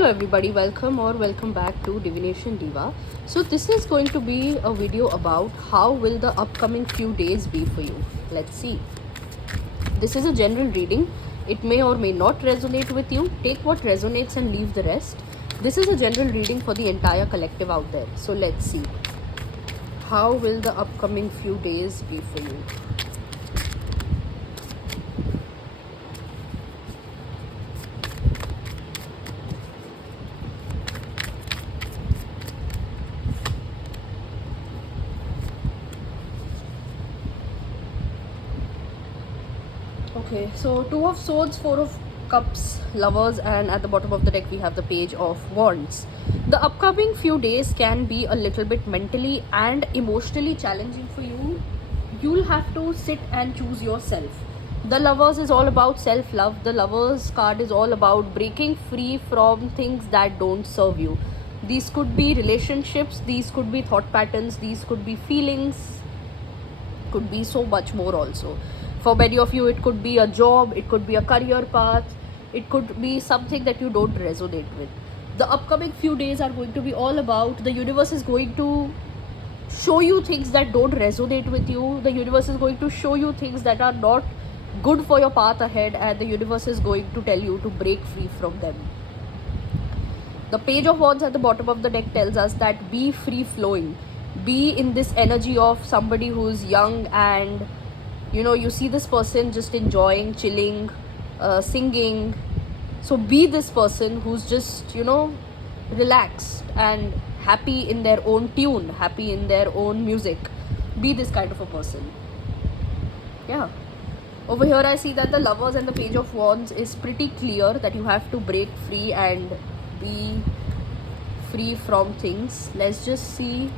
Hello everybody, welcome back to Divination Diva. So this is going to be a video about how will the upcoming few days be for you. Let's see. This is a general reading. It may or may not resonate with you. Take what resonates and leave the rest. This is a general reading for the entire collective out there. So let's see. How will the upcoming few days be for you? Okay, so Two of Swords, Four of Cups, Lovers, and at the bottom of the deck we have the Page of Wands. The upcoming few days can be a little bit mentally and emotionally challenging for you. You'll have to sit and choose yourself. The Lovers is all about self-love. The Lovers card is all about breaking free from things that don't serve you. These could be relationships, these could be thought patterns, these could be feelings, could be so much more also. For many of you, it could be a job, it could be a career path, it could be something that you don't resonate with. The upcoming few days are going to be all about, the universe is going to show you things that don't resonate with you. The universe is going to show you things that are not good for your path ahead, and the universe is going to tell you to break free from them. The Page of Wands at the bottom of the deck tells us that be free flowing. Be in this energy of somebody who's young and you see this person just enjoying, chilling, singing. So be this person who's just, relaxed and happy in their own tune, happy in their own music. Be this kind of a person. Yeah. Over here, I see that the Lovers and the Page of Wands is pretty clear that you have to break free and be free from things. Let's just see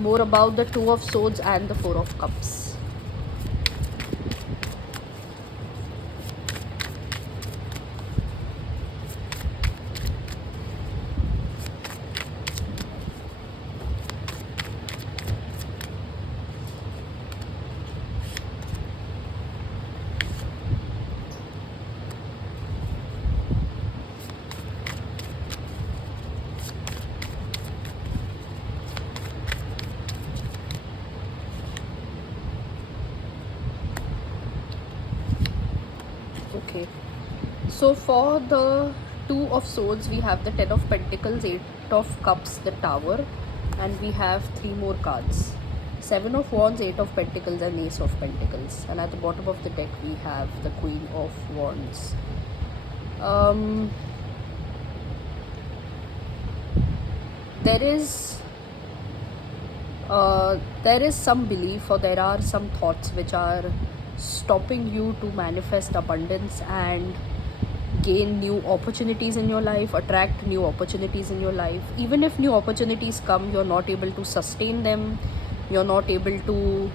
more about the Two of Swords and the Four of Cups. Okay, so for the Two of Swords, we have the Ten of Pentacles, Eight of Cups, the Tower, and we have three more cards. Seven of Wands, Eight of Pentacles, and Ace of Pentacles. And at the bottom of the deck, we have the Queen of Wands. There is some belief, or there are some thoughts which are stopping you to manifest abundance and gain new opportunities in your life, attract new opportunities in your life. Even if new opportunities come, you're not able to sustain them, you're not able to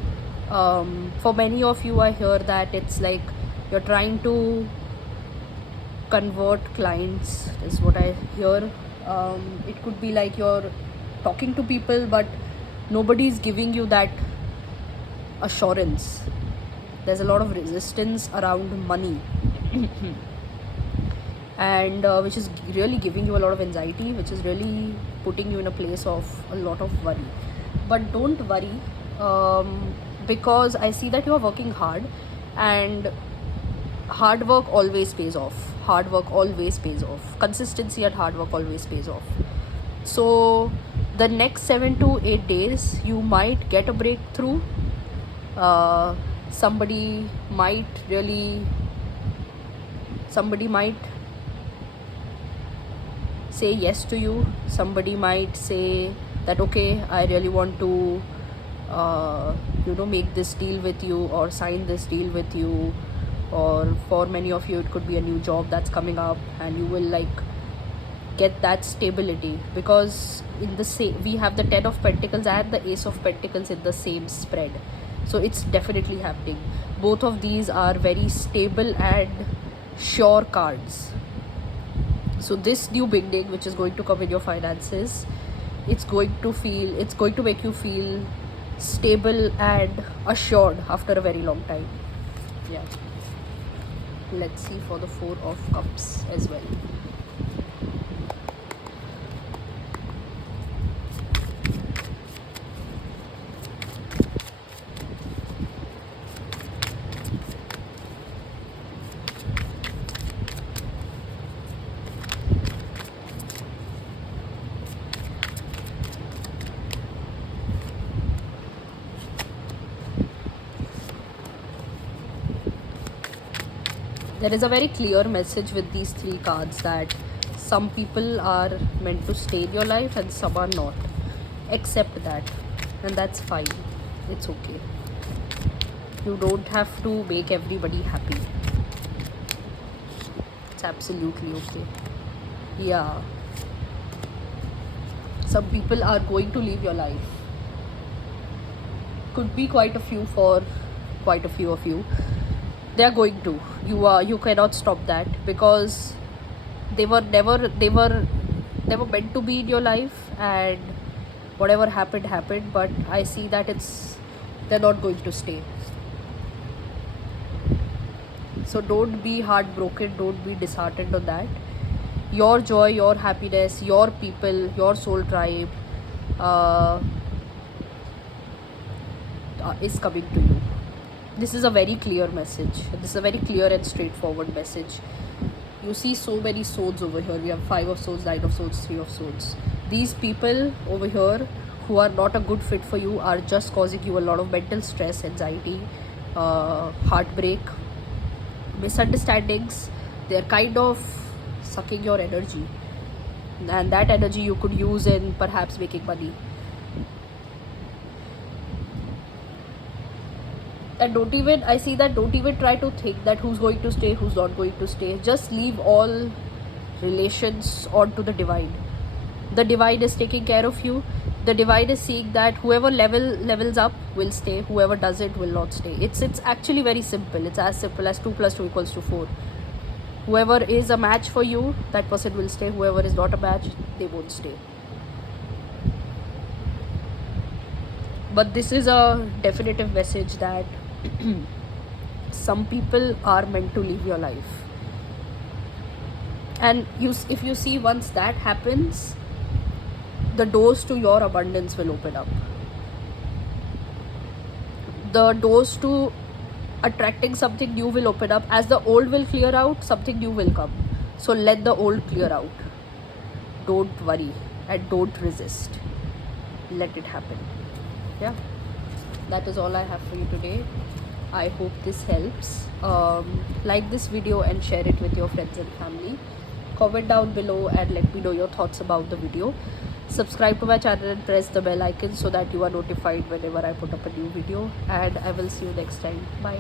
for many of you, I hear that it's like you're trying to convert clients, is what I hear. It could be like you're talking to people but nobody's giving you that assurance. There's a lot of resistance around money and which is really giving you a lot of anxiety, which is really putting you in a place of a lot of worry. But don't worry, because I see that you are working hard, and hard work always pays off. Hard work always pays off. Consistency and hard work always pays off. So the next 7 to 8 days, you might get a breakthrough. Somebody might say yes to you. Somebody might say that, okay, I really want to make this deal with you or sign this deal with you. Or for many of you, it could be a new job that's coming up, and you will get that stability, because we have the Ten of Pentacles and the Ace of Pentacles in the same spread. So it's definitely happening. Both of these are very stable and sure cards. So this new beginning, which is going to come in your finances, it's going to make you feel stable and assured after a very long time. Yeah. Let's see for the Four of Cups as well. There is a very clear message with these three cards that some people are meant to stay in your life and some are not. Accept that, and that's fine. It's okay. You don't have to make everybody happy. It's absolutely okay. Yeah. Some people are going to leave your life. Could be quite a few for quite a few of you. They are going to. You cannot stop that because they were never meant to be in your life, and whatever happened. But I see that they're not going to stay. So don't be heartbroken, don't be disheartened on that. Your joy, your happiness, your people, your soul tribe is coming to you. This is a very clear message. This is a very clear and straightforward message. You see so many swords over here. We have 5 of swords, 9 of swords, 3 of swords. These people over here who are not a good fit for you are just causing you a lot of mental stress, anxiety, heartbreak, misunderstandings. They're kind of sucking your energy, and that energy you could use in perhaps making money. And don't even try to think that who's going to stay, who's not going to stay. Just leave all relations onto the divine. The divine is taking care of you. The divine is seeing that whoever levels up will stay, whoever doesn't will not stay. It's actually very simple. It's as simple as 2 plus 2 equals to 4. Whoever is a match for you, that person will stay. Whoever is not a match, they won't stay. But this is a definitive message that some people are meant to live your life. And if you see, once that happens, the doors to your abundance will open up. The doors to attracting something new will open up. As the old will clear out, something new will come. So let the old clear out. Don't worry and don't resist. Let it happen. Yeah, that is all I have for you today. I hope this helps. Like this video and share it with your friends and family. Comment down below and let me know your thoughts about the video. Subscribe to my channel and press the bell icon so that you are notified whenever I put up a new video. And I will see you next time. Bye.